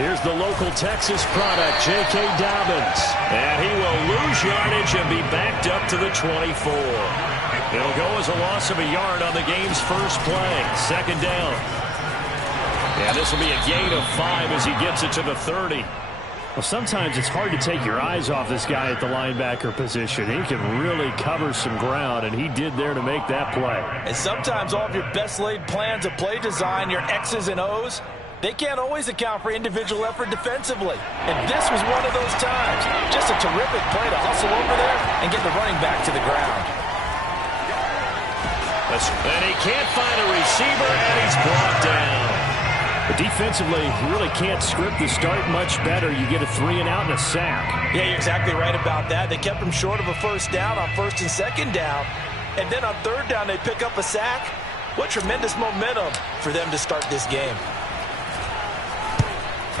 Here's the local Texas product, J.K. Dobbins. And he will lose yardage and be backed up to the 24. It'll go as a loss of a yard on the game's first play. Second down. And this will be a gain of 5 as he gets it to the 30. Well, sometimes it's hard to take your eyes off this guy at the linebacker position. He can really cover some ground, and he did there to make that play. And sometimes all of your best laid plans of play design, your X's and O's, they can't always account for individual effort defensively. And this was one of those times. Just a terrific play to hustle over there and get the running back to the ground. And he can't find a receiver, and he's brought down. But defensively, you really can't script the start much better. You get a 3-and-out and a sack. Yeah, you're exactly right about that. They kept him short of a first down on first and second down. And then on third down, they pick up a sack. What tremendous momentum for them to start this game.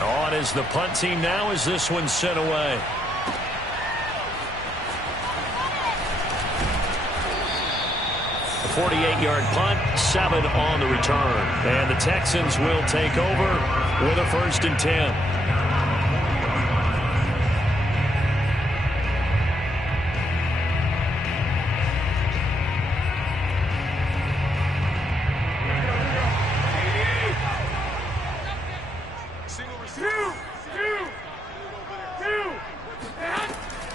On is the punt team now as this one's sent away. A 48-yard punt, 7 on the return. And the Texans will take over with a 1st and 10.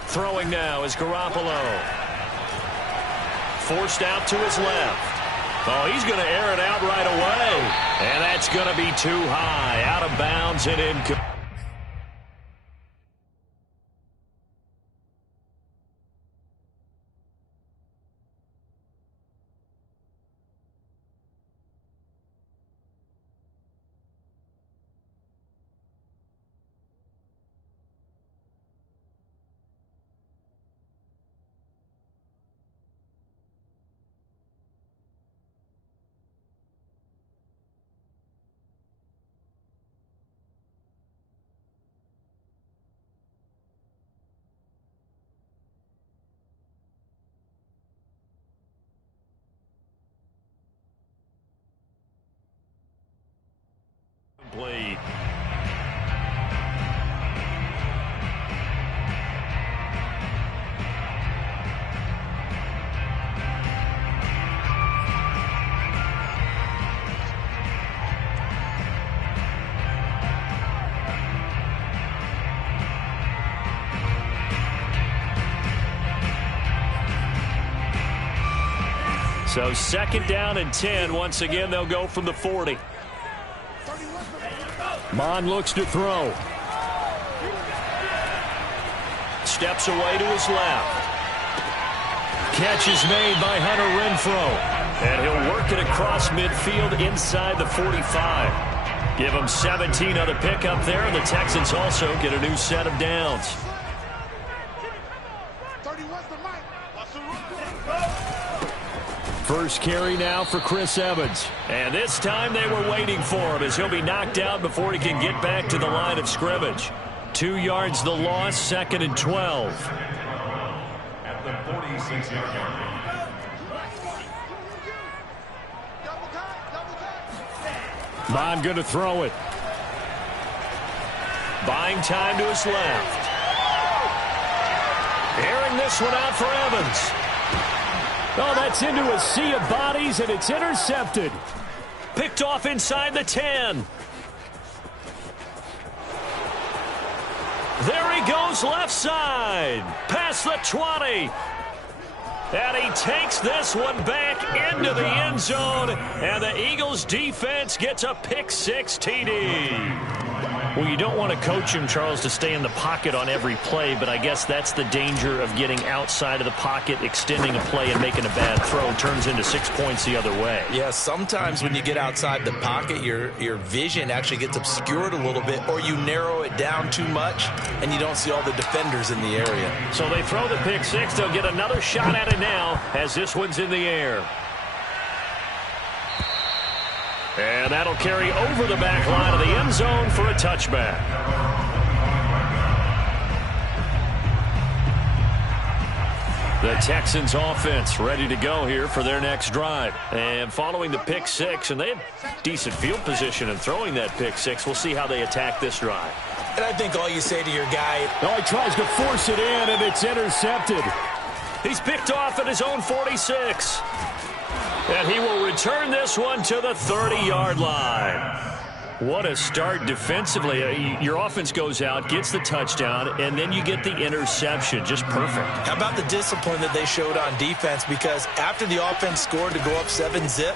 Throwing now is Garoppolo. Forced out to his left. Oh, he's going to air it out right away. And that's going to be too high. Out of bounds and incomplete. So 2nd down and 10. Once again, they'll go from the 40. Mon looks to throw. Steps away to his left. Catch is made by Hunter Renfrow. And he'll work it across midfield inside the 45. Give him 17 on the pickup there, and the Texans also get a new set of downs. First carry now for Chris Evans. And this time they were waiting for him as he'll be knocked out before he can get back to the line of scrimmage. 2 yards the loss, 2nd and 12. At the 46-yard line. Bond going to throw it. Buying time to his left. Airing this one out for Evans. Oh, that's into a sea of bodies, and it's intercepted. Picked off inside the 10. There he goes left side. Past the 20. And he takes this one back into the end zone. And the Eagles defense gets a pick-6 TD. Well, you don't want to coach him, Charles, to stay in the pocket on every play, but I guess that's the danger of getting outside of the pocket, extending a play, and making a bad throw. Turns into 6 points the other way. Yeah, sometimes when you get outside the pocket, your vision actually gets obscured a little bit, or you narrow it down too much, and you don't see all the defenders in the area. So they throw the pick-6. They'll get another shot at it now as this one's in the air. And that'll carry over the back line of the end zone for a touchback. The Texans offense ready to go here for their next drive. And following the pick six, and they had decent field position in throwing that pick six. We'll see how they attack this drive. And I think all you say to your guy... Oh, he tries to force it in, and it's intercepted. He's picked off at his own 46. And he will return this one to the 30-yard line. What a start defensively. Your offense goes out, gets the touchdown, and then you get the interception. Just perfect. How about the discipline that they showed on defense? Because after the offense scored to go up 7-zip,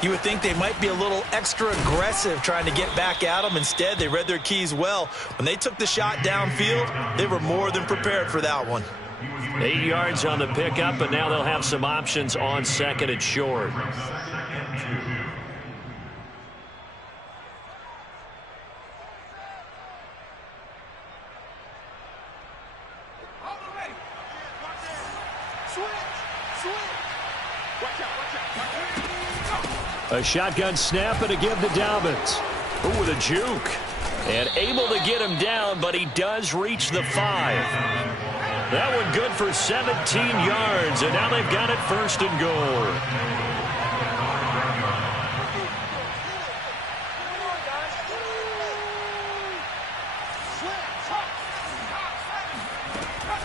you would think they might be a little extra aggressive trying to get back at them. Instead, they read their keys well. When they took the shot downfield, they were more than prepared for that one. 8 yards on the pickup, but now they'll have some options on second and short. A shotgun snap and again to Dobbins. Ooh, with a juke. And able to get him down, but he does reach the 5. That one good for 17 yards, and now they've got it first and goal.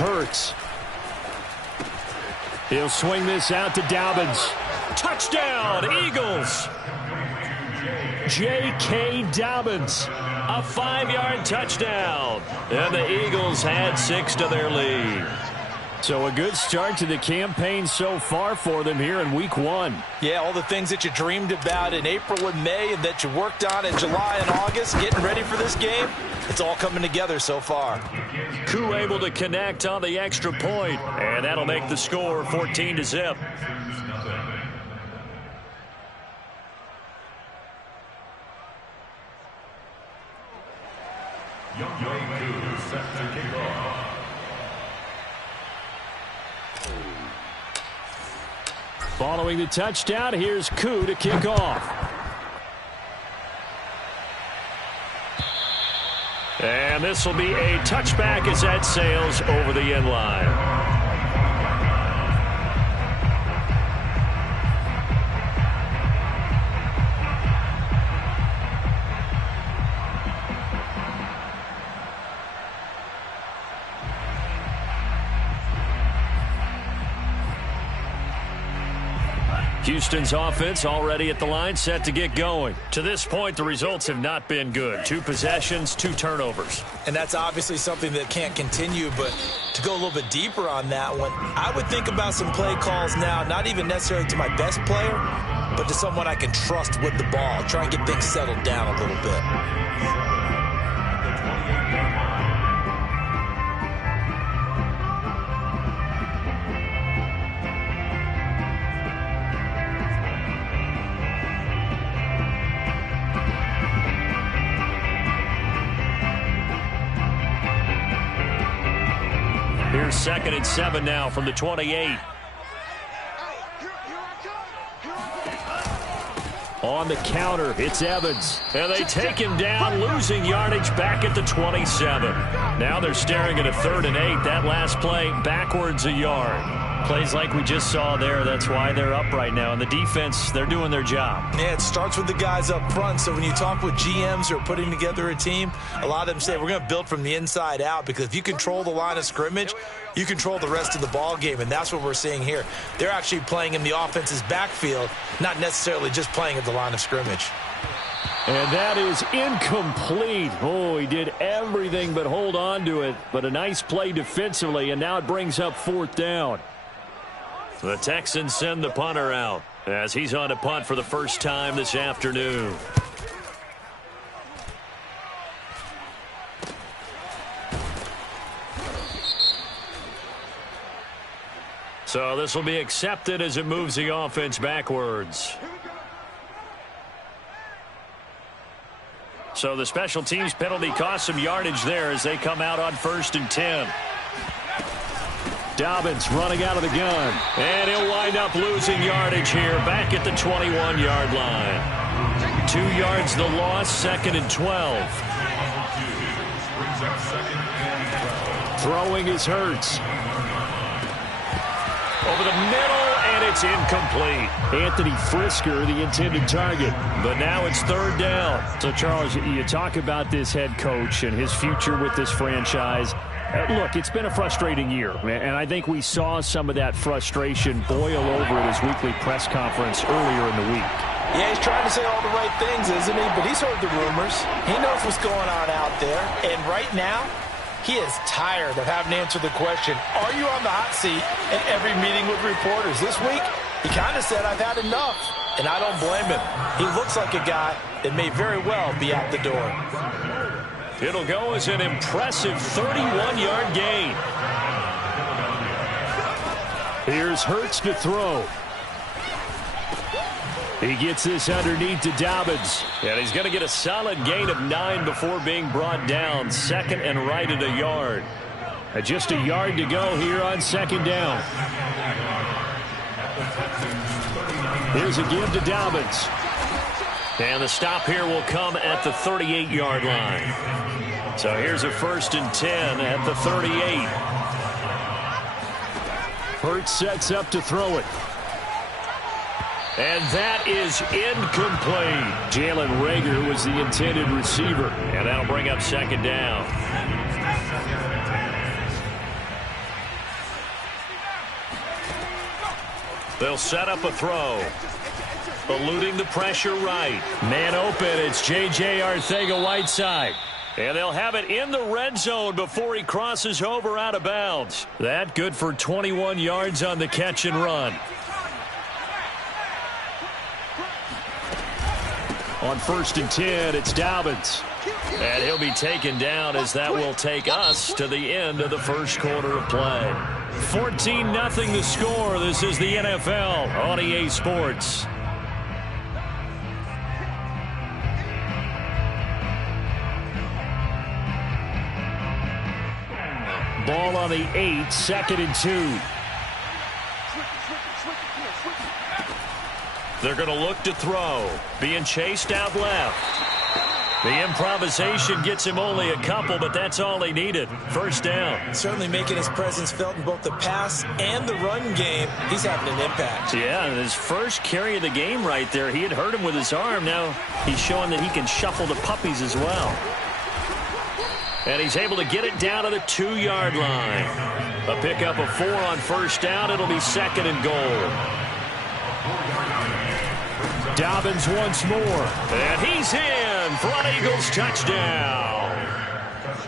Hurts. He'll swing this out to Dobbins. Touchdown, Eagles. J.K. Dobbins, a 5-yard touchdown. And the Eagles had 6 to their lead. So a good start to the campaign so far for them here in week 1. Yeah, all the things that you dreamed about in April and May and that you worked on in July and August, getting ready for this game, it's all coming together so far. Koo able to connect on the extra point, and that'll make the score 14-zip. Following the touchdown, here's Koo to kick off. And this will be a touchback as that sails over the end line. Houston's offense already at the line, set to get going. To this point, the results have not been good. 2 possessions, 2 turnovers. And that's obviously something that can't continue, but to go a little bit deeper on that one, I would think about some play calls now, not even necessarily to my best player, but to someone I can trust with the ball. Try and get things settled down a little bit. Here's 2nd and 7 now from the 28. On the counter, it's Evans. And they take him down, losing yardage back at the 27. Now they're staring at a 3rd and 8. That last play, backwards a yard. Plays like we just saw there. That's why they're up right now. And the defense, they're doing their job. Yeah, it starts with the guys up front. So when you talk with GMs who are putting together a team, a lot of them say we're going to build from the inside out, because if you control the line of scrimmage, you control the rest of the ball game, and that's what we're seeing here. They're actually playing in the offense's backfield, not necessarily just playing at the line of scrimmage. And that is incomplete. Oh, he did everything but hold on to it. But a nice play defensively, and now it brings up 4th down. The Texans send the punter out as he's on a punt for the first time this afternoon. So this will be accepted as it moves the offense backwards. So the special teams penalty cost some yardage there as they come out on 1st and 10. Dobbins running out of the gun. And he'll wind up losing yardage here back at the 21-yard line. 2 yards the loss, 2nd and 12. Throwing is Hurts. over the middle, and it's incomplete. Anthony Frisker, the intended target. But now it's third down. So, Charles, you talk about this head coach and his future with this franchise. Look, it's been a frustrating year, and I think we saw some of that frustration boil over at his weekly press conference earlier in the week. Yeah, he's trying to say all the right things, isn't he? But he's heard the rumors. He knows what's going on out there. And right now, he is tired of having to answer the question, are you on the hot seat in every meeting with reporters? This week, he kind of said, I've had enough. And I don't blame him. He looks like a guy that may very well be out the door. It'll go as an impressive 31-yard gain. Here's Hurts to throw. He gets this underneath to Dobbins. And he's going to get a solid gain of 9 before being brought down. Second and right at a yard. Just a yard to go here on second down. Here's a give to Dobbins. And the stop here will come at the 38-yard line. So here's a 1st and 10 at the 38. Hurts sets up to throw it. And that is incomplete. Jalen Reagor was the intended receiver. And that'll bring up second down. They'll set up a throw. Eluding the pressure right. Man open, it's J.J. Arcega-Whiteside. And they'll have it in the red zone before he crosses over out of bounds. That good for 21 yards on the catch and run. On 1st and 10, it's Dobbins. And he'll be taken down as that will take us to the end of the first quarter of play. 14-0 the score. This is the NFL on EA Sports. Ball on the 8, 2nd and 2. They're going to look to throw. Being chased out left. The improvisation gets him only a couple, but that's all he needed. First down. Certainly making his presence felt in both the pass and the run game. He's having an impact. Yeah, and his first carry of the game right there, he had hurt him with his arm. Now he's showing that he can shuffle the puppies as well. And he's able to get it down to the 2-yard line. A pickup of 4 on first down. It'll be 2nd and goal. Dobbins once more. And he's in for an Eagles touchdown.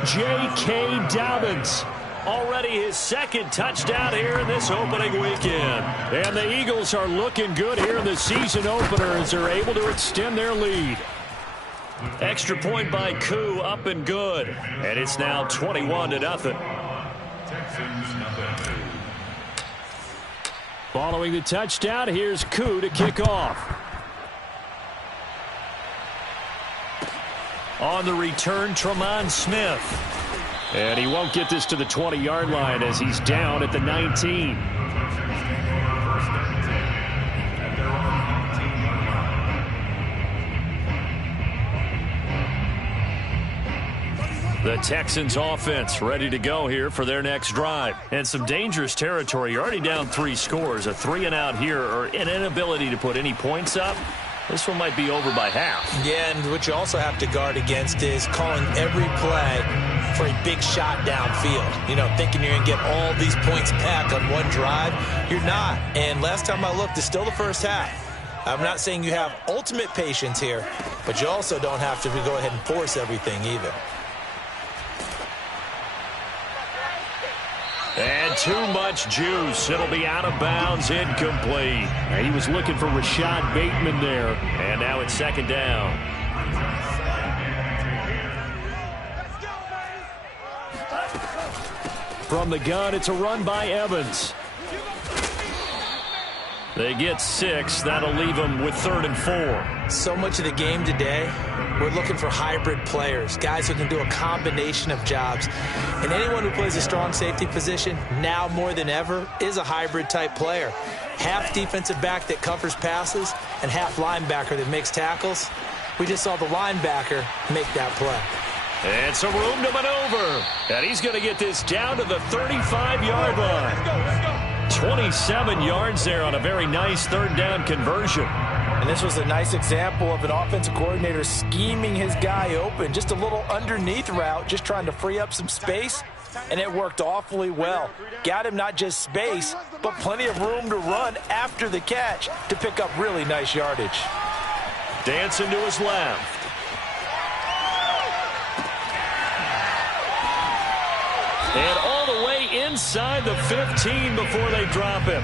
J.K. Dobbins. Already his 2nd touchdown here in this opening weekend. And the Eagles are looking good here in the season opener as they're able to extend their lead. Extra point by Koo, up and good. And it's now 21-0. Following the touchdown, here's Koo to kick off. On the return, Tremont Smith. And he won't get this to the 20-yard line as he's down at the 19. The Texans offense ready to go here for their next drive. And some dangerous territory. You're already down 3 scores. A 3-and-out here or an inability to put any points up. This one might be over by half. Yeah, and what you also have to guard against is calling every play for a big shot downfield. You know, thinking you're going to get all these points back on one drive. You're not. And last time I looked, it's still the first half. I'm not saying you have ultimate patience here, but you also don't have to go ahead and force everything either. And too much juice. It'll be out of bounds, incomplete. He was looking for Rashad Bateman there. And now it's 2nd down. From the gun, it's a run by Evans. They get 6. That'll leave them with 3rd and 4. So much of the game today, we're looking for hybrid players, guys who can do a combination of jobs. And anyone who plays a strong safety position, now more than ever, is a hybrid-type player. Half defensive back that covers passes and half linebacker that makes tackles. We just saw the linebacker make that play. And some room to maneuver. And he's going to get this down to the 35-yard line. 27 yards there on a very nice third down conversion. And this was a nice example of an offensive coordinator scheming his guy open. Just a little underneath route, just trying to free up some space. And it worked awfully well. Got him not just space, but plenty of room to run after the catch to pick up really nice yardage. Dancing to his left. And all the way inside the 15 before they drop him.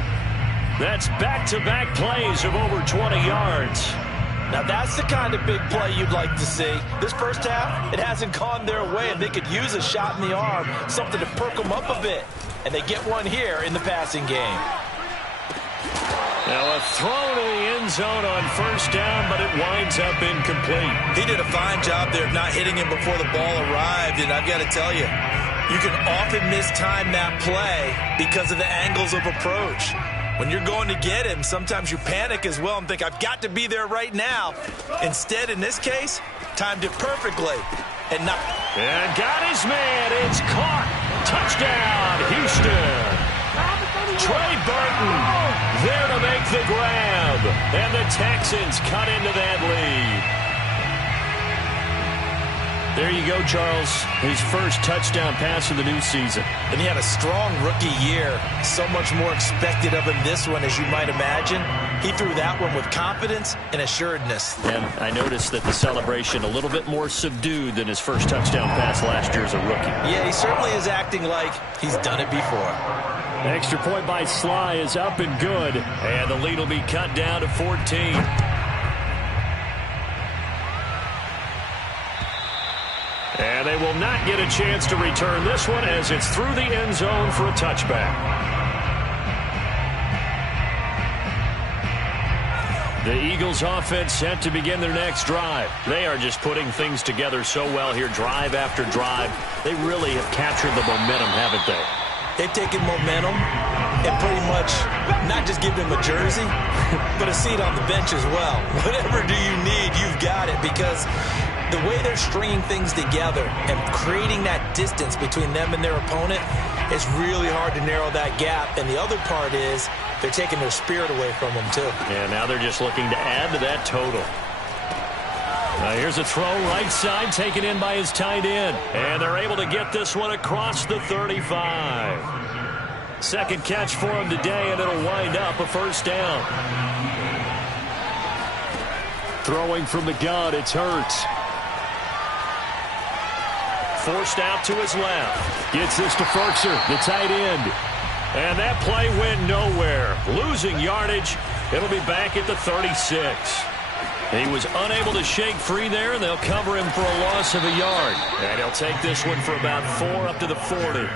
That's back-to-back plays of over 20 yards. Now that's the kind of big play you'd like to see. This first half, it hasn't gone their way, and they could use a shot in the arm, something to perk them up a bit. And they get one here in the passing game. Now a throw to the end zone on first down, but it winds up incomplete. He did a fine job there of not hitting him before the ball arrived, and I've got to tell you, you can often mistime that play because of the angles of approach. When you're going to get him, sometimes you panic as well and think, I've got to be there right now. Instead, in this case, timed it perfectly. And got his man. It's caught. Touchdown, Houston. Trey Burton there to make the grab. And the Texans cut into that lead. There you go, Charles. His first touchdown pass of the new season. And he had a strong rookie year. So much more expected of him this one, as you might imagine. He threw that one with confidence and assuredness. And I noticed that the celebration a little bit more subdued than his first touchdown pass last year as a rookie. Yeah, he certainly is acting like he's done it before. Extra point by Sly is up and good. And the lead will be cut down to 14. And they will not get a chance to return this one as it's through the end zone for a touchback. The Eagles offense set to begin their next drive. They are just putting things together so well here, drive after drive. They really have captured the momentum, haven't they? They've taken momentum and pretty much not just give them a jersey, but a seat on the bench as well. Whatever do you need, you've got it, because the way they're stringing things together and creating that distance between them and their opponent, it's really hard to narrow that gap. And the other part is they're taking their spirit away from them, too. And now they're just looking to add to that total. Here's a throw right side taken in by his tight end. And they're able to get this one across the 35. Second catch for him today, and it'll wind up a first down. Throwing from the gun, it's Hurts. Forced out to his left. Gets this to Ferkser, the tight end. And that play went nowhere. Losing yardage. It'll be back at the 36. He was unable to shake free there, and they'll cover him for a loss of a yard. And he'll take this one for about 4 up to the 40.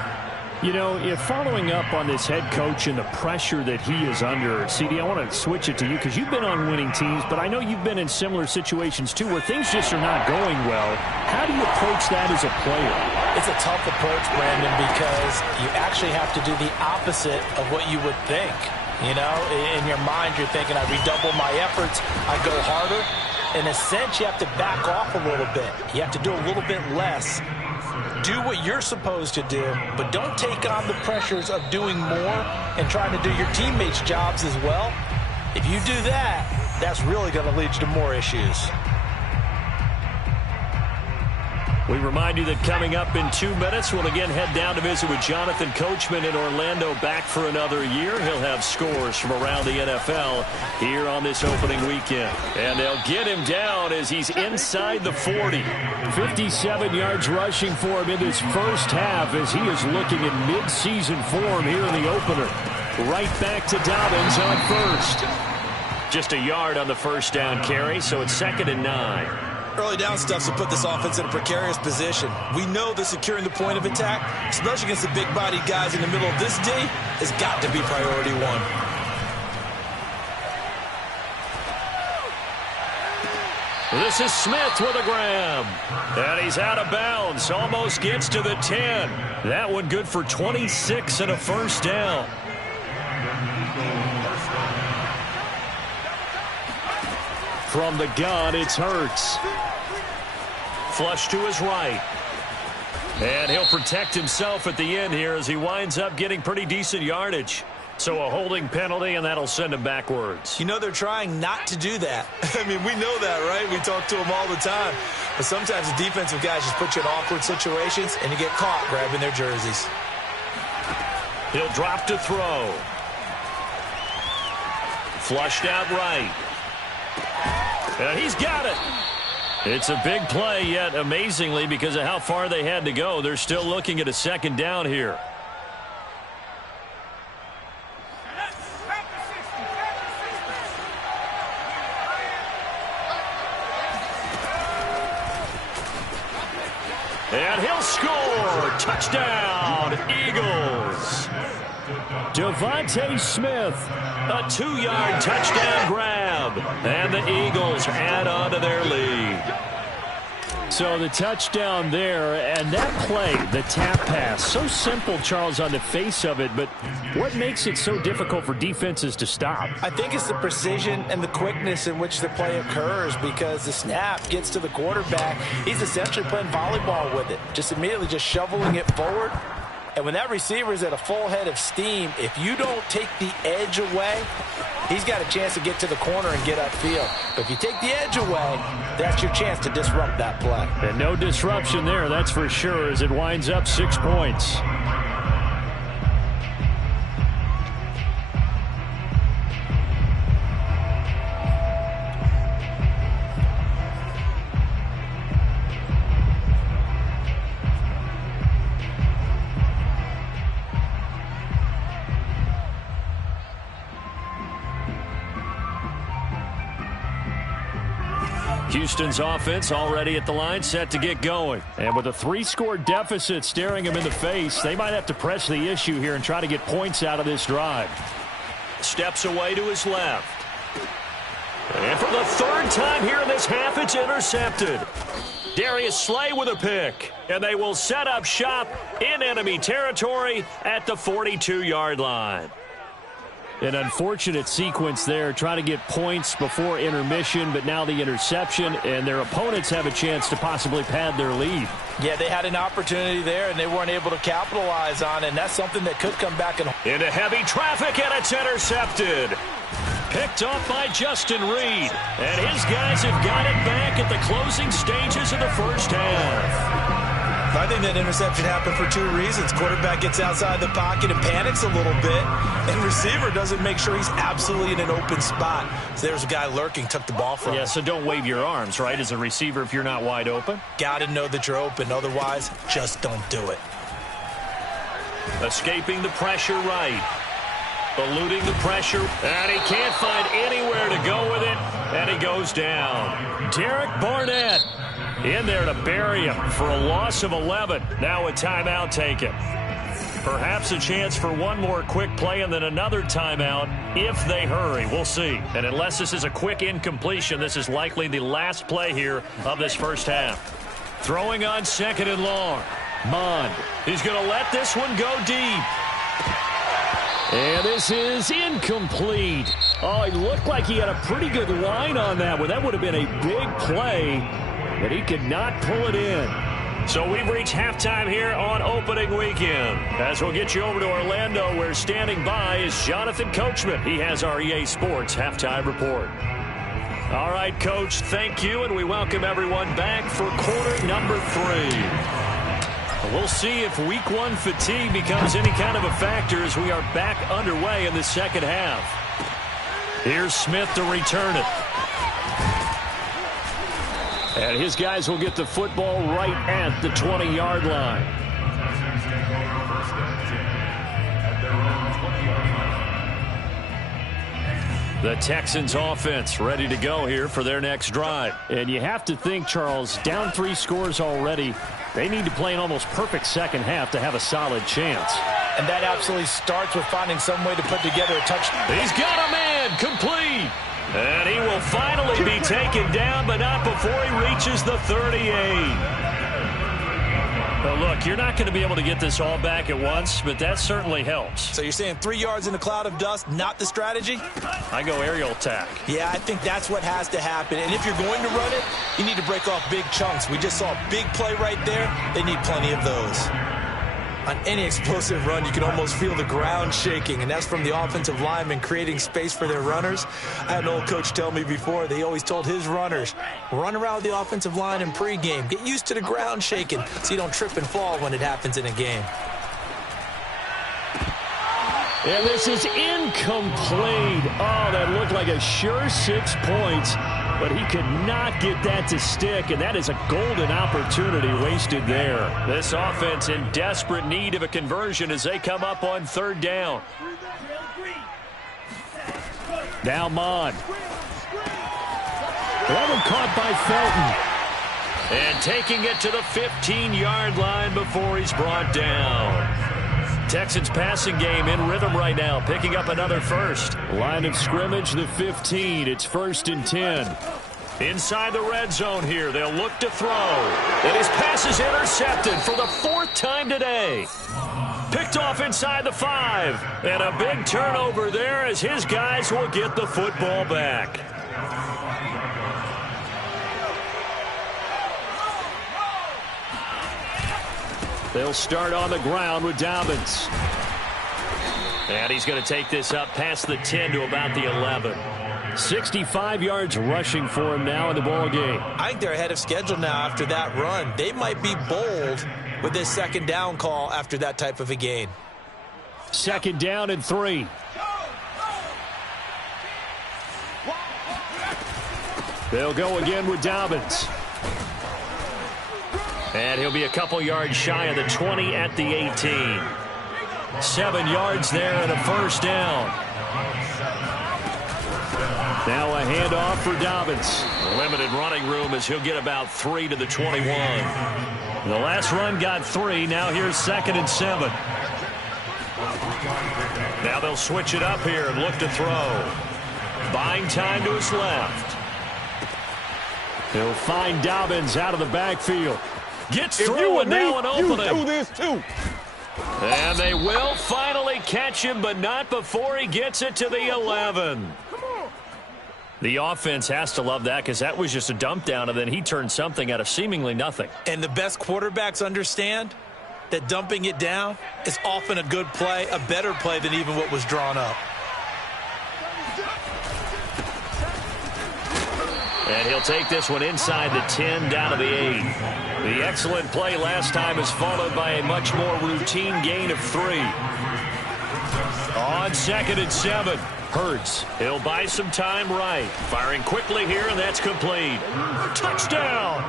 You know, if following up on this head coach and the pressure that he is under, CD, I want to switch it to you because you've been on winning teams, but I know you've been in similar situations too where things just are not going well. How do you approach that as a player? It's a tough approach, Brandon, because you actually have to do the opposite of what you would think. You know, in your mind, you're thinking, I redouble my efforts, I go harder. In a sense, you have to back off a little bit. You have to do a little bit less. Do what you're supposed to do, but don't take on the pressures of doing more and trying to do your teammates' jobs as well. If you do that, that's really going to lead you to more issues. We remind you that coming up in 2 minutes, we'll again head down to visit with Jonathan Coachman in Orlando, back for another year. He'll have scores from around the NFL here on this opening weekend. And they'll get him down as he's inside the 40. 57 yards rushing for him in this first half as he is looking in mid-season form here in the opener. Right back to Dobbins on first. Just a yard on the first down carry, so it's 2nd and 9. Early down stuff to put this offense in a precarious position. We know that securing the point of attack, especially against the big-bodied guys in the middle of this D, has got to be priority one. This is Smith with a grab. And he's out of bounds. Almost gets to the 10. That one good for 26 and a first down. From the gun, it's Hurts. Flush to his right. And he'll protect himself at the end here as he winds up getting pretty decent yardage. So a holding penalty, and that'll send him backwards. You know they're trying not to do that. I mean, we know that, right? We talk to them all the time. But sometimes the defensive guys just put you in awkward situations, and you get caught grabbing their jerseys. He'll drop to throw. Flushed out right. And he's got it. It's a big play, yet amazingly, because of how far they had to go, they're still looking at a second down here. And he'll score. Touchdown, Eagles. Devontae Smith, a 2-yard touchdown grab. And the Eagles add on to their lead. So the touchdown there, and that play, the tap pass, so simple, Charles, on the face of it, but what makes it so difficult for defenses to stop? I think it's the precision and the quickness in which the play occurs, because the snap gets to the quarterback. He's essentially playing volleyball with it, just immediately just shoveling it forward. And when that receiver is at a full head of steam, if you don't take the edge away, he's got a chance to get to the corner and get upfield. But if you take the edge away, that's your chance to disrupt that play. And no disruption there, that's for sure, as it winds up 6 points. Houston's offense already at the line, set to get going. And with a 3-score deficit staring them in the face, they might have to press the issue here and try to get points out of this drive. Steps away to his left. And for the 3rd time here in this half, it's intercepted. Darius Slay with a pick. And they will set up shop in enemy territory at the 42-yard line. An unfortunate sequence there, trying to get points before intermission, but now the interception, and their opponents have a chance to possibly pad their lead. Yeah, they had an opportunity there, and they weren't able to capitalize on it, and that's something that could come back. Into heavy traffic, and it's intercepted. Picked off by Justin Reed, and his guys have got it back at the closing stages of the first half. I think that interception happened for 2 reasons. Quarterback gets outside the pocket and panics a little bit, and receiver doesn't make sure he's absolutely in an open spot. So there's a guy lurking, took the ball from him. Yeah, so don't wave your arms, right, as a receiver if you're not wide open. Got to know that you're open. Otherwise, just don't do it. Escaping the pressure right. Eluding the pressure, and he can't find anywhere to go with it, and he goes down. Derek Barnett in there to bury him for a loss of 11. Now a timeout taken. Perhaps a chance for one more quick play and then another timeout if they hurry. We'll see. And unless this is a quick incompletion, this is likely the last play here of this first half. Throwing on 2nd and long. Mond. He's going to let this one go deep. And this is incomplete. Oh, he looked like he had a pretty good line on that one. That would have been a big play, but he could not pull it in. So we've reached halftime here on opening weekend. As we'll get you over to Orlando, where standing by is Jonathan Coachman. He has our EA Sports halftime report. All right, Coach, thank you, and we welcome everyone back for quarter number 3. We'll see if week 1 fatigue becomes any kind of a factor as we are back underway in the second half. Here's Smith to return it. And his guys will get the football right at the 20-yard line. The Texans offense ready to go here for their next drive. And you have to think, Charles, down 3 scores already. They need to play an almost perfect second half to have a solid chance. And that absolutely starts with finding some way to put together a touchdown. He's got a man, complete. And he will finally be taken down, but not before he reaches the 38. But look, you're not going to be able to get this all back at once, but that certainly helps. So you're saying 3 yards in a cloud of dust, not the strategy? I go aerial attack. Yeah, I think that's what has to happen. And if you're going to run it, you need to break off big chunks. We just saw a big play right there. They need plenty of those. On any explosive run, you can almost feel the ground shaking, and that's from the offensive linemen creating space for their runners. I had an old coach tell me before, they always told his runners, run around the offensive line in pregame. Get used to the ground shaking so you don't trip and fall when it happens in a game. And this is incomplete. Oh, that looked like a sure 6 points, but he could not get that to stick, and that is a golden opportunity wasted there. This offense in desperate need of a conversion as they come up on 3rd down. Now Mond. That one caught by Felton. And taking it to the 15-yard line before he's brought down. Texans passing game in rhythm right now, picking up another first. Line of scrimmage, the 15. It's 1st and 10. Inside the red zone here, they'll look to throw. And his pass is intercepted for the 4th time today. Picked off inside the 5. And a big turnover there as his guys will get the football back. They'll start on the ground with Dobbins. And he's going to take this up past the 10 to about the 11. 65 yards rushing for him now in the ball game. I think they're ahead of schedule now after that run. They might be bold with this 2nd down call after that type of a gain. 2nd down and 3. They'll go again with Dobbins. And he'll be a couple yards shy of the 20 at the 18. 7 yards there and a 1st down. Now a handoff for Dobbins. Limited running room as he'll get about 3 to the 21. The last run got 3. Now here's 2nd and 7. Now they'll switch it up here and look to throw. Buying time to his left. He'll find Dobbins out of the backfield. Gets through and now an opening. You do this too. And they will finally catch him, but not before he gets it to the 11. The offense has to love that because that was just a dump down, and then he turned something out of seemingly nothing. And the best quarterbacks understand that dumping it down is often a good play, a better play than even what was drawn up. And he'll take this one inside the 10 down to the 8. The excellent play last time is followed by a much more routine gain of 3. On 2nd and 7. Hurts. He'll buy some time right. Firing quickly here, and that's complete. Touchdown!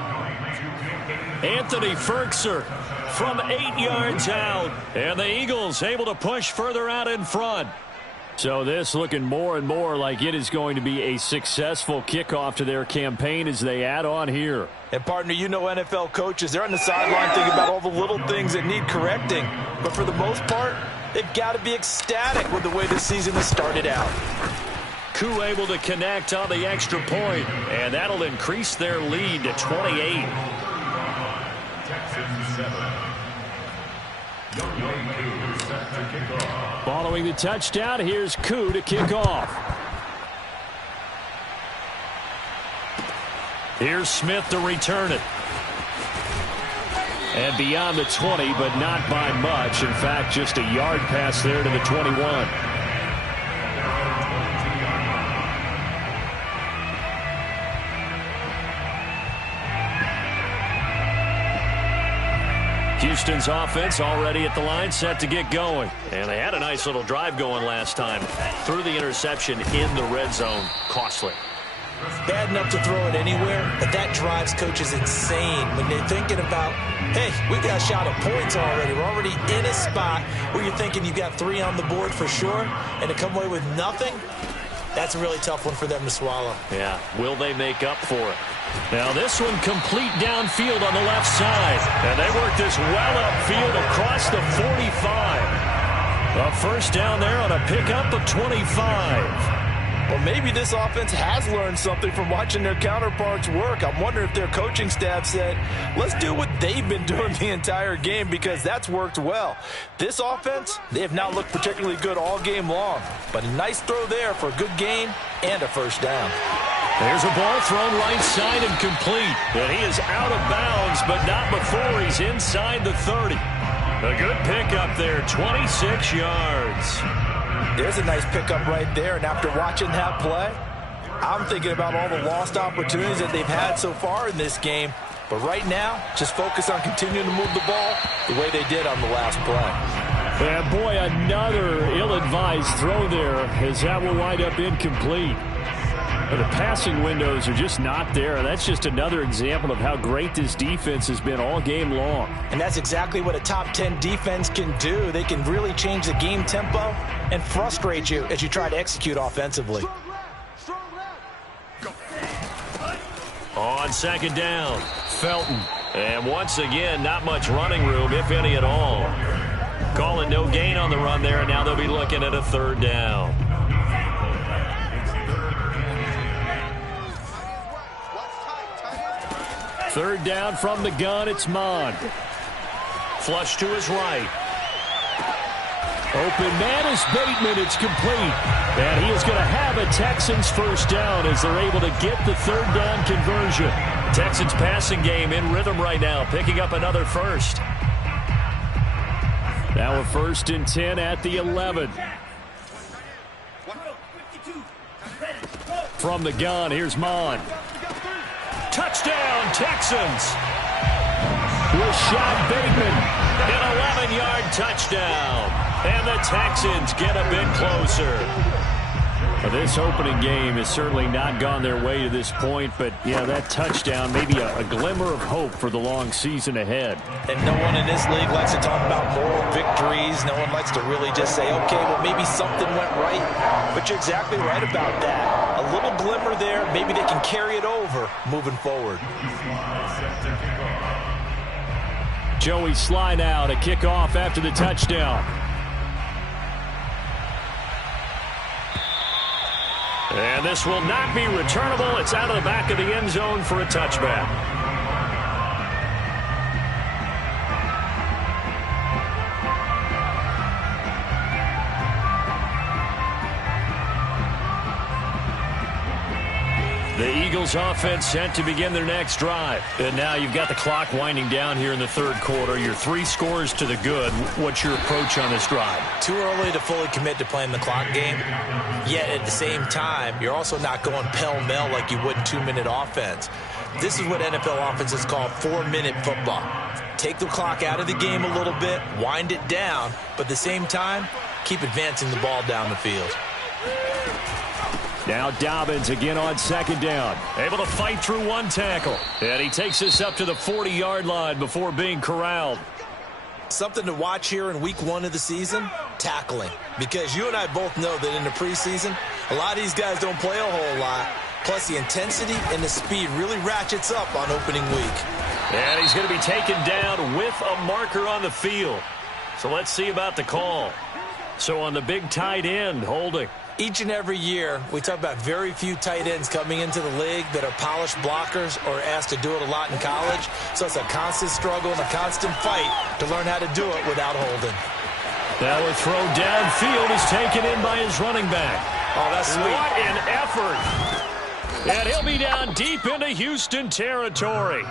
Anthony Ferkser from 8 yards out. And the Eagles able to push further out in front. So this looking more and more like it is going to be a successful kickoff to their campaign as they add on here. And, partner, you know NFL coaches, they're on the sideline thinking about all the little things that need correcting. But for the most part, they've got to be ecstatic with the way this season has started out. Koo able to connect on the extra point, and that'll increase their lead to 28. Following the touchdown, here's Koo to kick off. Here's Smith to return it. And beyond the 20, but not by much. In fact, just a yard pass there to the 21. Houston's offense already at the line, set to get going. And they had a nice little drive going last time. Threw the interception in the red zone. Costly. Bad enough to throw it anywhere, but that drives coaches insane when they're thinking about, hey, we got a shot at points already. We're already in a spot where you're thinking you got 3 on the board for sure, and to come away with nothing, that's a really tough one for them to swallow. Yeah, will they make up for it? Now this one complete downfield on the left side. And they work this well upfield across the 45. A first down there on a pickup of 25. Well, maybe this offense has learned something from watching their counterparts work. I'm wondering if their coaching staff said, let's do what they've been doing the entire game because that's worked well. This offense, they have not looked particularly good all game long. But a nice throw there for a good gain and a first down. There's a ball thrown right side and complete. And he is out of bounds, but not before he's inside the 30. A good pickup there, 26 yards. There's a nice pickup right there, and after watching that play, I'm thinking about all the lost opportunities that they've had so far in this game. But right now, just focus on continuing to move the ball the way they did on the last play. And boy, another ill-advised throw there, as that will wind up incomplete. But the passing windows are just not there. That's just another example of how great this defense has been all game long. And that's exactly what a top 10 defense can do. They can really change the game tempo and frustrate you as you try to execute offensively. On second down, Felton. And once again, not much running room, if any at all. Calling no gain on the run there, and now they'll be looking at a third down. Third down from the gun, it's Mond. Flush to his right. Open man is Bateman, it's complete. And he is going to have a Texans first down as they're able to get the third down conversion. Texans passing game in rhythm right now, picking up another first. Now a 1st and 10 at the 11. From the gun, here's Mond. Touchdown, Texans! Rashad Bateman. An 11-yard touchdown. And the Texans get a bit closer. Well, this opening game has certainly not gone their way to this point, but, yeah, that touchdown, maybe a glimmer of hope for the long season ahead. And no one in this league likes to talk about moral victories. No one likes to really just say, okay, well, maybe something went right. But you're exactly right about that. A little glimmer there. Maybe they can carry it over moving forward. Joey Sly now to kick off after the touchdown. And this will not be returnable. It's out of the back of the end zone for a touchback. The Eagles offense set to begin their next drive. And now you've got the clock winding down here in the third quarter. You're 3 scores to the good. What's your approach on this drive? Too early to fully commit to playing the clock game. Yet at the same time, you're also not going pell-mell like you would in 2-minute offense. This is what NFL offenses call 4-minute football. Take the clock out of the game a little bit, wind it down, but at the same time, keep advancing the ball down the field. Now Dobbins again on second down. Able to fight through one tackle. And he takes this up to the 40-yard line before being corralled. Something to watch here in week 1 of the season, tackling. Because you and I both know that in the preseason, a lot of these guys don't play a whole lot. Plus the intensity and the speed really ratchets up on opening week. And he's going to be taken down with a marker on the field. So let's see about the call. So on the big tight end, holding. Each and every year, we talk about very few tight ends coming into the league that are polished blockers or asked to do it a lot in college. So it's a constant struggle and a constant fight to learn how to do it without holding. Now a throw downfield is taken in by his running back. Oh, that's sweet. What an effort. And he'll be down deep into Houston territory.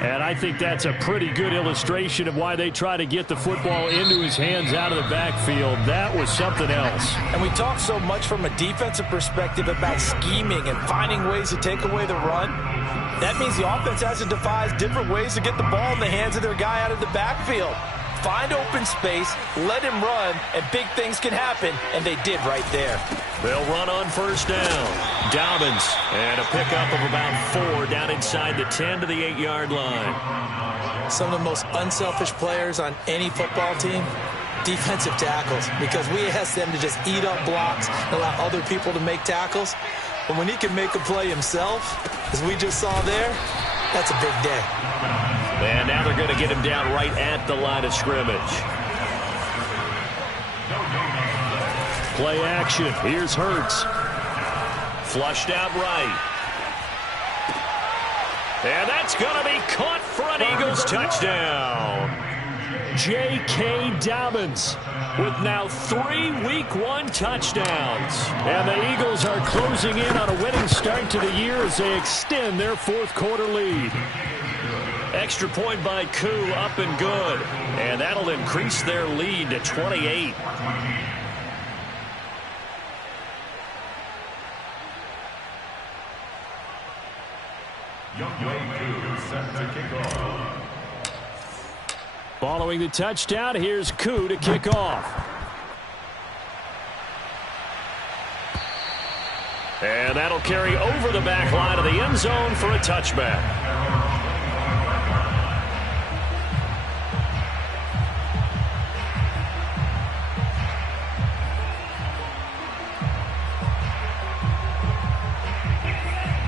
And I think that's a pretty good illustration of why they try to get the football into his hands out of the backfield. That was something else. And we talk so much from a defensive perspective about scheming and finding ways to take away the run. That means the offense has to devise different ways to get the ball in the hands of their guy out of the backfield. Find open space, let him run, and big things can happen, and they did right there. They'll run on first down. Dobbins, and a pickup of about 4 down inside the 10 to the 8-yard line. Some of the most unselfish players on any football team, defensive tackles, because we ask them to just eat up blocks and allow other people to make tackles. But when he can make a play himself, as we just saw there, that's a big day. And now they're going to get him down right at the line of scrimmage. Play action. Here's Hurts. Flushed out right. And that's going to be caught for an Eagles touchdown. J.K. Dobbins with now 3 Week 1 touchdowns. And the Eagles are closing in on a winning start to the year as they extend their fourth quarter lead. Extra point by Koo, up and good. And that'll increase their lead to 28. Following the touchdown, here's Koo to kick off. And that'll carry over the back line of the end zone for a touchback.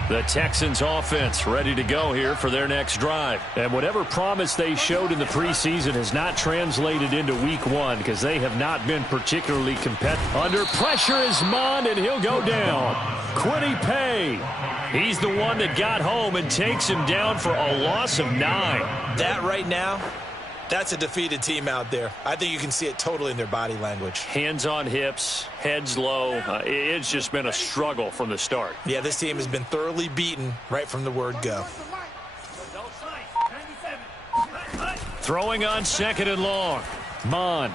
The Texans offense ready to go here for their next drive. And whatever promise they showed in the preseason has not translated into week one because they have not been particularly competitive. Under pressure is Mond, and he'll go down. Quiddy Pay. He's the one that got home and takes him down for a loss of 9. That right now, that's a defeated team out there. I think you can see it totally in their body language. Hands on hips, heads low. It's just been a struggle from the start. Yeah, this team has been thoroughly beaten right from the word go. Throwing on 2nd and long. Mond.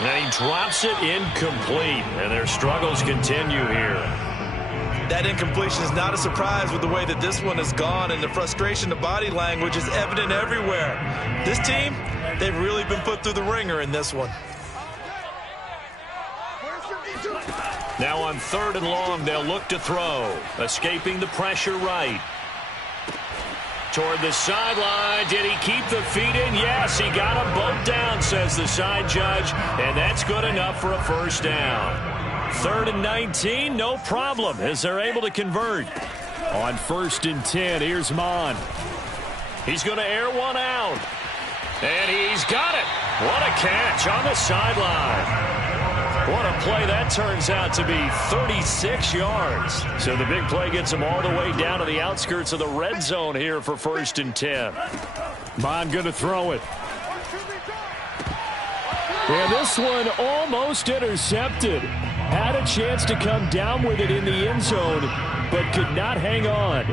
And he drops it incomplete. And their struggles continue here. That incompletion is not a surprise with the way that this one has gone, and the frustration, the body language is evident everywhere. This team, they've really been put through the ringer in this one. Now on 3rd and long, they'll look to throw. Escaping the pressure right. Toward the sideline. Did he keep the feet in? Yes, he got them both down, says the side judge. And that's good enough for a first down. 3rd and 19, no problem, as they're able to convert. On 1st and 10, here's Mond. He's going to air one out. And he's got it. What a catch on the sideline. What a play that turns out to be, 36 yards. So the big play gets him all the way down to the outskirts of the red zone here for 1st and 10. Mond going to throw it. And this one almost intercepted. Had a chance to come down with it in the end zone, but could not hang on.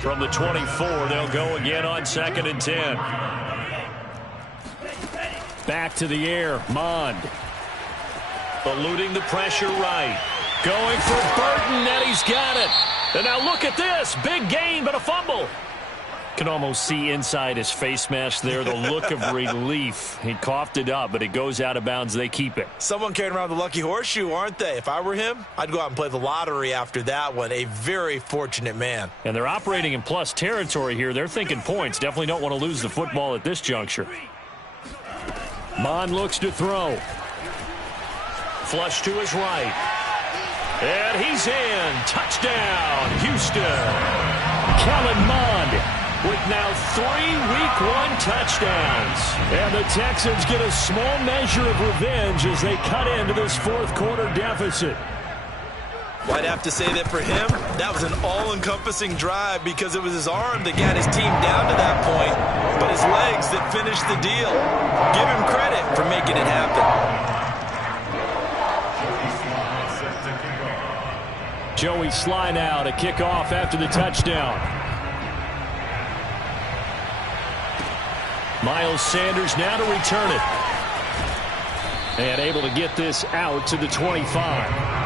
From the 24, they'll go again on 2nd and 10. Back to the air, Mond. Eluding the pressure right. Going for Burton, and he's got it. And now look at this. Big gain, but a fumble. Can almost see inside his face mask there, the look of relief. He coughed it up, but it goes out of bounds. They keep it. Someone carrying around the lucky horseshoe, aren't they? If I were him, I'd go out and play the lottery after that one. A very fortunate man. And they're operating in plus territory here. They're thinking points. Definitely don't want to lose the football at this juncture. Mond looks to throw. Flush to his right. And he's in. Touchdown, Houston. Kellen Mond with now 3 Week 1 touchdowns. And the Texans get a small measure of revenge as they cut into this 4th quarter deficit. Well, I'd have to say that for him, that was an all-encompassing drive because it was his arm that got his team down to that point, but his legs that finished the deal. Give him credit for making it happen. Joey Sly now to kick off after the touchdown. Miles Sanders now to return it. And able to get this out to the 25.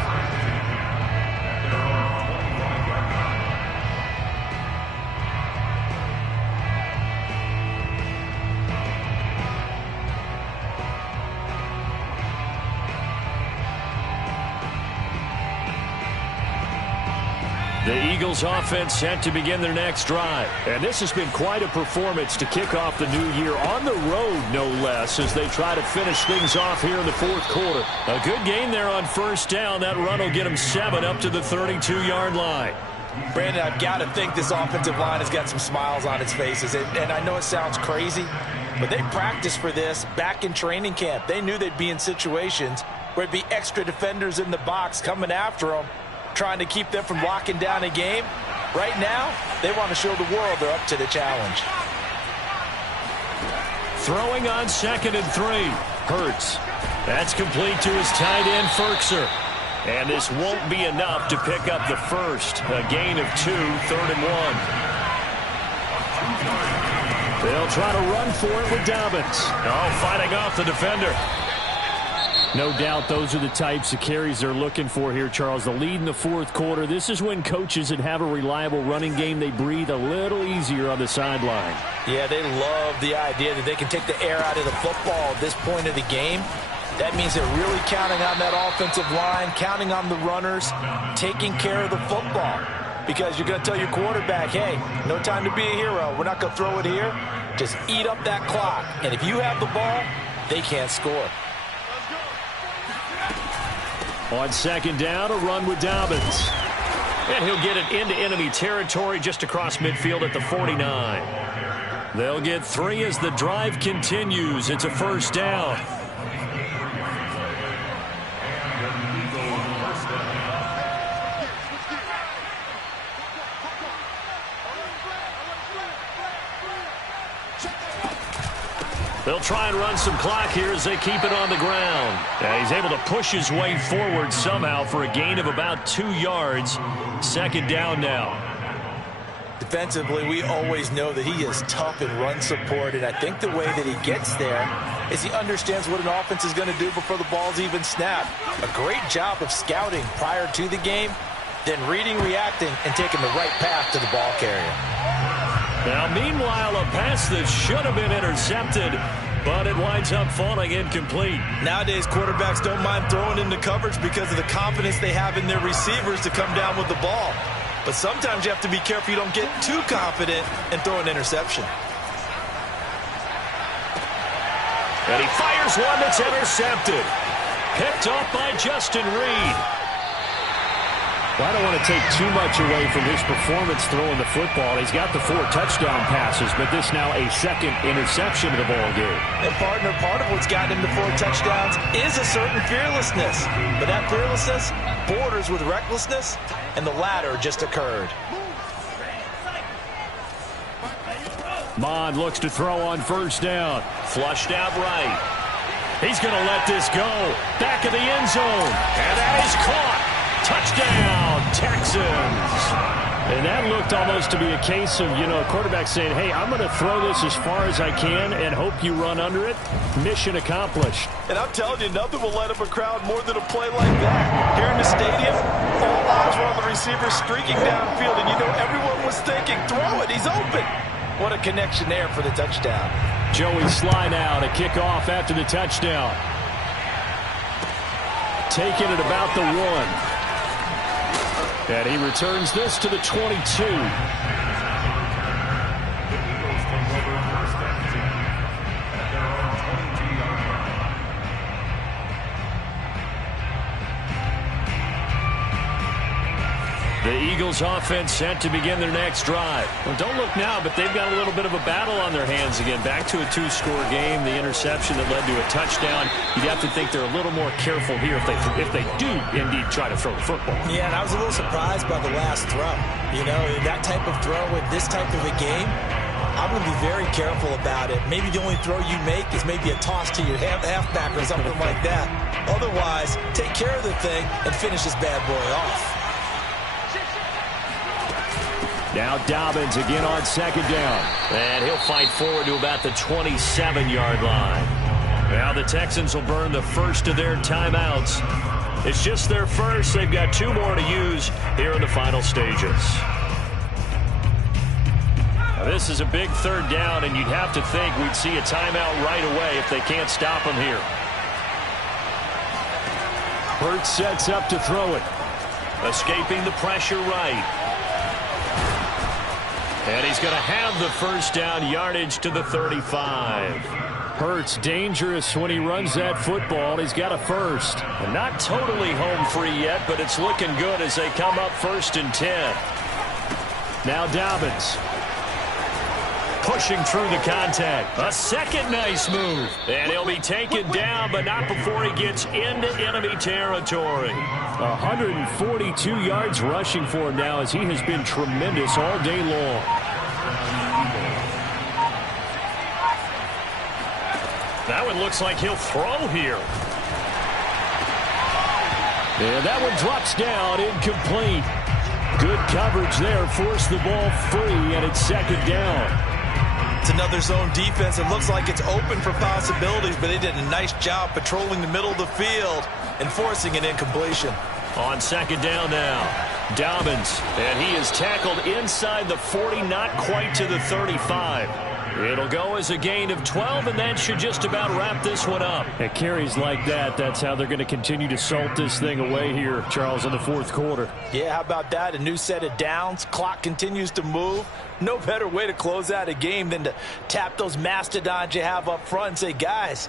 The Eagles offense set to begin their next drive. And this has been quite a performance to kick off the new year on the road, no less, as they try to finish things off here in the 4th quarter. A good gain there on 1st down. That run will get them 7 up to the 32-yard line. Brandon, I've got to think this offensive line has got some smiles on its faces. And I know it sounds crazy, but they practiced for this back in training camp. They knew they'd be in situations where it'd be extra defenders in the box coming after them, trying to keep them from locking down a game. Right now, they want to show the world they're up to the challenge. Throwing on 2nd and 3. Hurts. That's complete to his tight end, Ferkser. And this won't be enough to pick up the first. A gain of 2, 3rd and 1. They'll try to run for it with Dobbins. Oh, fighting off the defender. No doubt those are the types of carries they're looking for here, Charles. The lead in the fourth quarter. This is when coaches that have a reliable running game, they breathe a little easier on the sideline. Yeah, they love the idea that they can take the air out of the football at this point of the game. That means they're really counting on that offensive line, counting on the runners, taking care of the football. Because you're going to tell your quarterback, hey, no time to be a hero. We're not going to throw it here. Just eat up that clock. And if you have the ball, they can't score. On second down, a run with Dobbins. And he'll get it into enemy territory just across midfield at the 49. They'll get 3 as the drive continues. It's a first down. They'll try and run some clock here as they keep it on the ground. He's able to push his way forward somehow for a gain of about 2 yards. Second down now. Defensively, we always know that he is tough in run support, and I think the way that he gets there is he understands what an offense is going to do before the ball's even snapped. A great job of scouting prior to the game, then reading, reacting, and taking the right path to the ball carrier. Now, meanwhile, a pass that should have been intercepted, but it winds up falling incomplete. Nowadays, quarterbacks don't mind throwing into coverage because of the confidence they have in their receivers to come down with the ball. But sometimes you have to be careful you don't get too confident and throw an interception. And he fires one that's intercepted. Picked off by Justin Reed. Well, I don't want to take too much away from his performance throwing the football. He's got the 4 touchdown passes, but this now a second interception of the ball game. And, partner, part of what's gotten him to 4 touchdowns is a certain fearlessness. But that fearlessness borders with recklessness, and the latter just occurred. Mond looks to throw on first down. Flushed out right. He's going to let this go. Back of the end zone. And that is caught. Touchdown, Texans. And that looked almost to be a case of, a quarterback saying, hey, I'm going to throw this as far as I can and hope you run under it. Mission accomplished. And I'm telling you, nothing will light up a crowd more than a play like that. Here in the stadium, all eyes were on the receiver streaking downfield, and everyone was thinking, throw it, he's open. What a connection there for the touchdown. Joey Sly now to kick off after the touchdown. Taking it about the 1. And he returns this to the 22. The Eagles offense set to begin their next drive. Well, don't look now, but they've got a little bit of a battle on their hands again. Back to a 2-score game. The interception that led to a touchdown. You'd have to think they're a little more careful here if they do indeed try to throw the football. Yeah, and I was a little surprised by the last throw. That type of throw with this type of a game, I'm going to be very careful about it. Maybe the only throw you make is maybe a toss to your halfback or something like that. Otherwise, take care of the thing and finish this bad boy off. Now Dobbins again on second down. And he'll fight forward to about the 27-yard line. Now the Texans will burn the first of their timeouts. It's just their first. They've got 2 more to use here in the final stages. Now this is a big third down, and you'd have to think we'd see a timeout right away if they can't stop him here. Hurts sets up to throw it. Escaping the pressure right. And he's going to have the first down, yardage to the 35. Hurts dangerous when he runs that football. He's got a first. And not totally home free yet, but it's looking good as they come up 1st and 10. Now Dobbins. Pushing through the contact. A second nice move. And he'll be taken down, but not before he gets into enemy territory. 142 yards rushing for him now as he has been tremendous all day long. That one looks like he'll throw here. And that one drops down, incomplete. Good coverage there, forced the ball free, and it's second down. It's another zone defense. It looks like it's open for possibilities, but they did a nice job patrolling the middle of the field and forcing an incompletion. On second down now, Dobbins, and he is tackled inside the 40, not quite to the 35. It'll go as a gain of 12, and that should just about wrap this one up. At carries like that, that's how they're going to continue to salt this thing away here, Charles, in the fourth quarter. Yeah, how about that? A new set of downs. Clock continues to move. No better way to close out a game than to tap those mastodons you have up front and say, guys,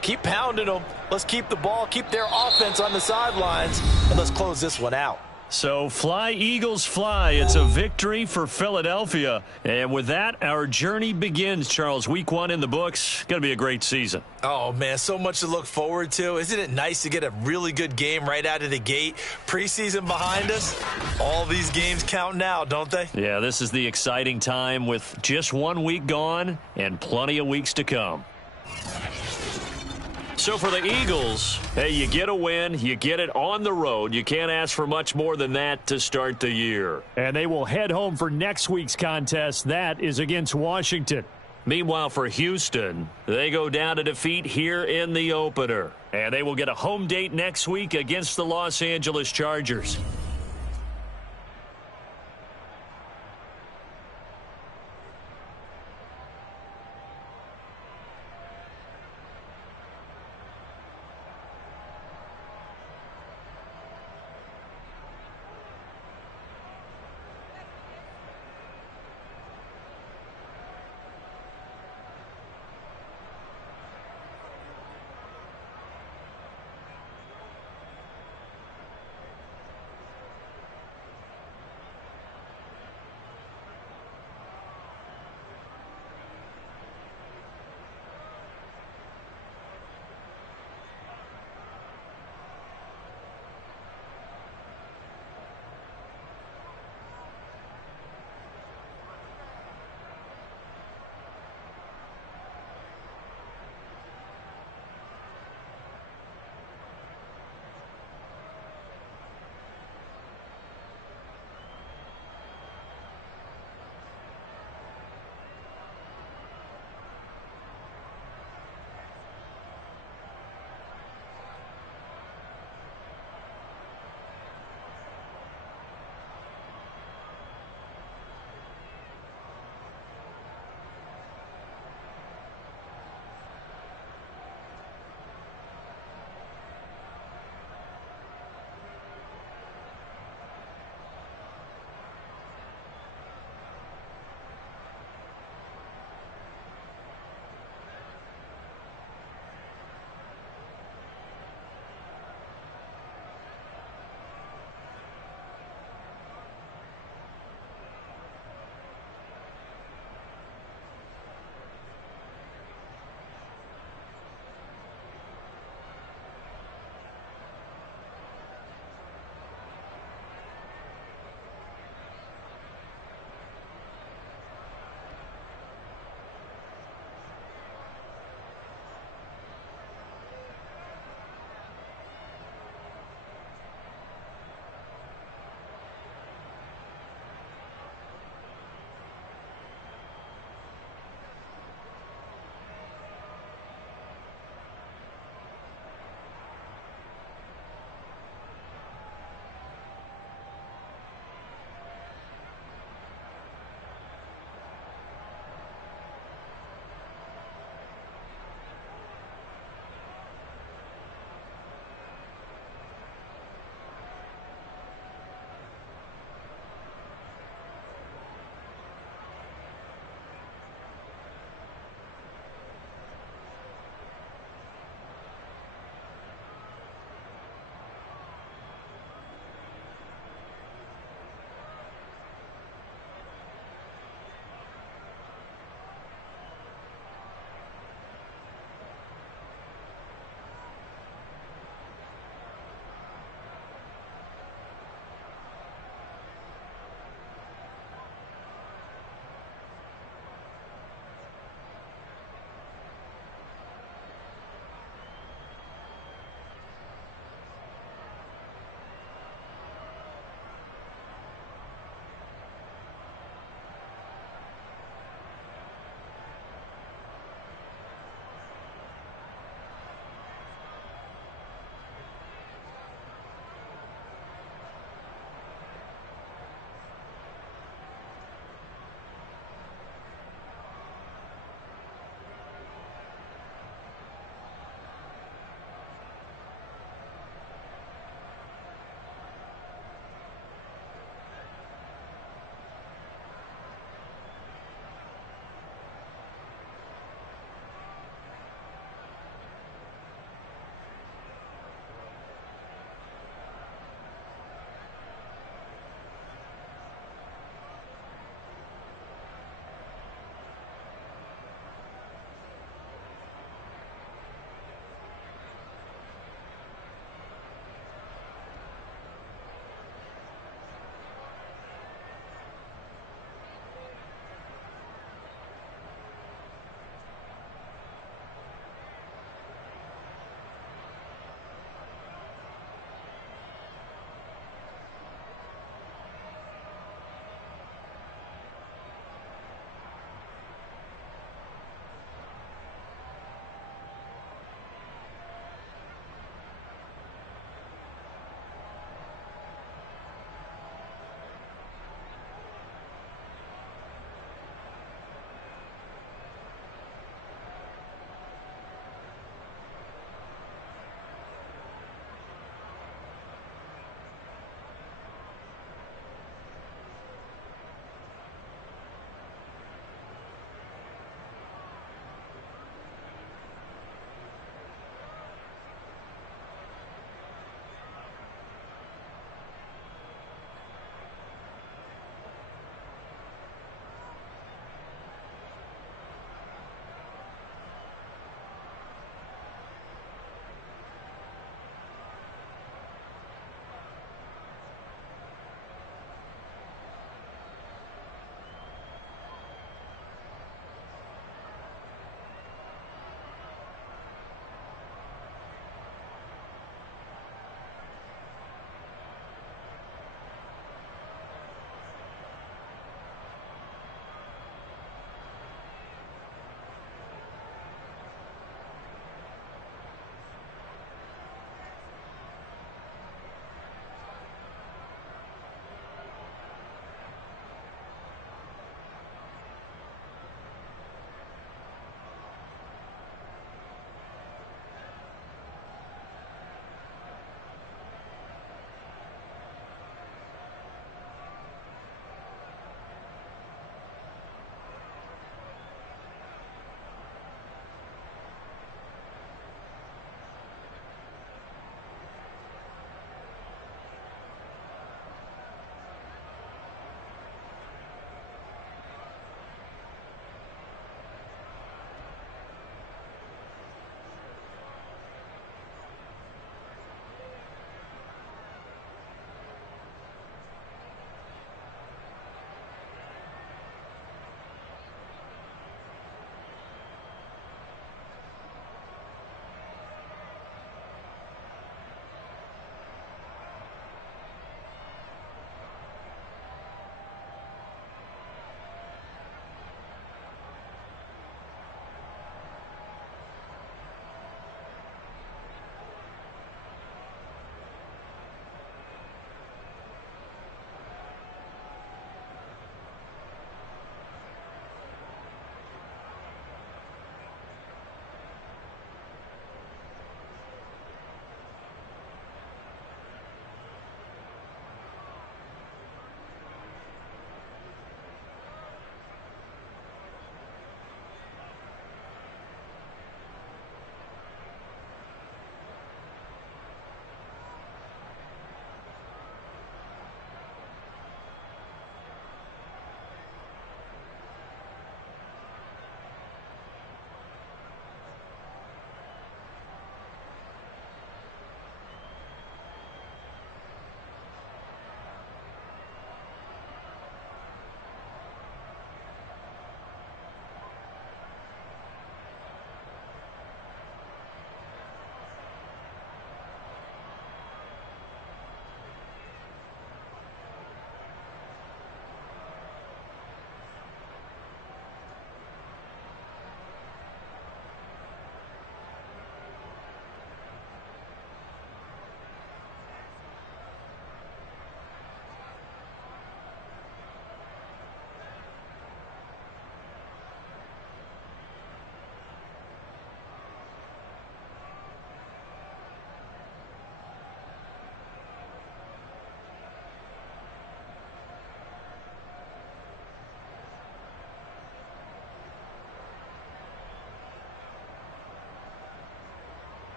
keep pounding them. Let's keep the ball, keep their offense on the sidelines, and let's close this one out. So fly, Eagles, fly. It's a victory for Philadelphia. And with that, our journey begins, Charles. Week 1 in the books. Going to be a great season. Oh, man, so much to look forward to. Isn't it nice to get a really good game right out of the gate? Preseason behind us. All these games count now, don't they? Yeah, this is the exciting time with just 1 week gone and plenty of weeks to come. So for the Eagles, hey, you get a win, you get it on the road. You can't ask for much more than that to start the year. And they will head home for next week's contest. That is against Washington. Meanwhile, for Houston, they go down to defeat here in the opener. And they will get a home date next week against the Los Angeles Chargers.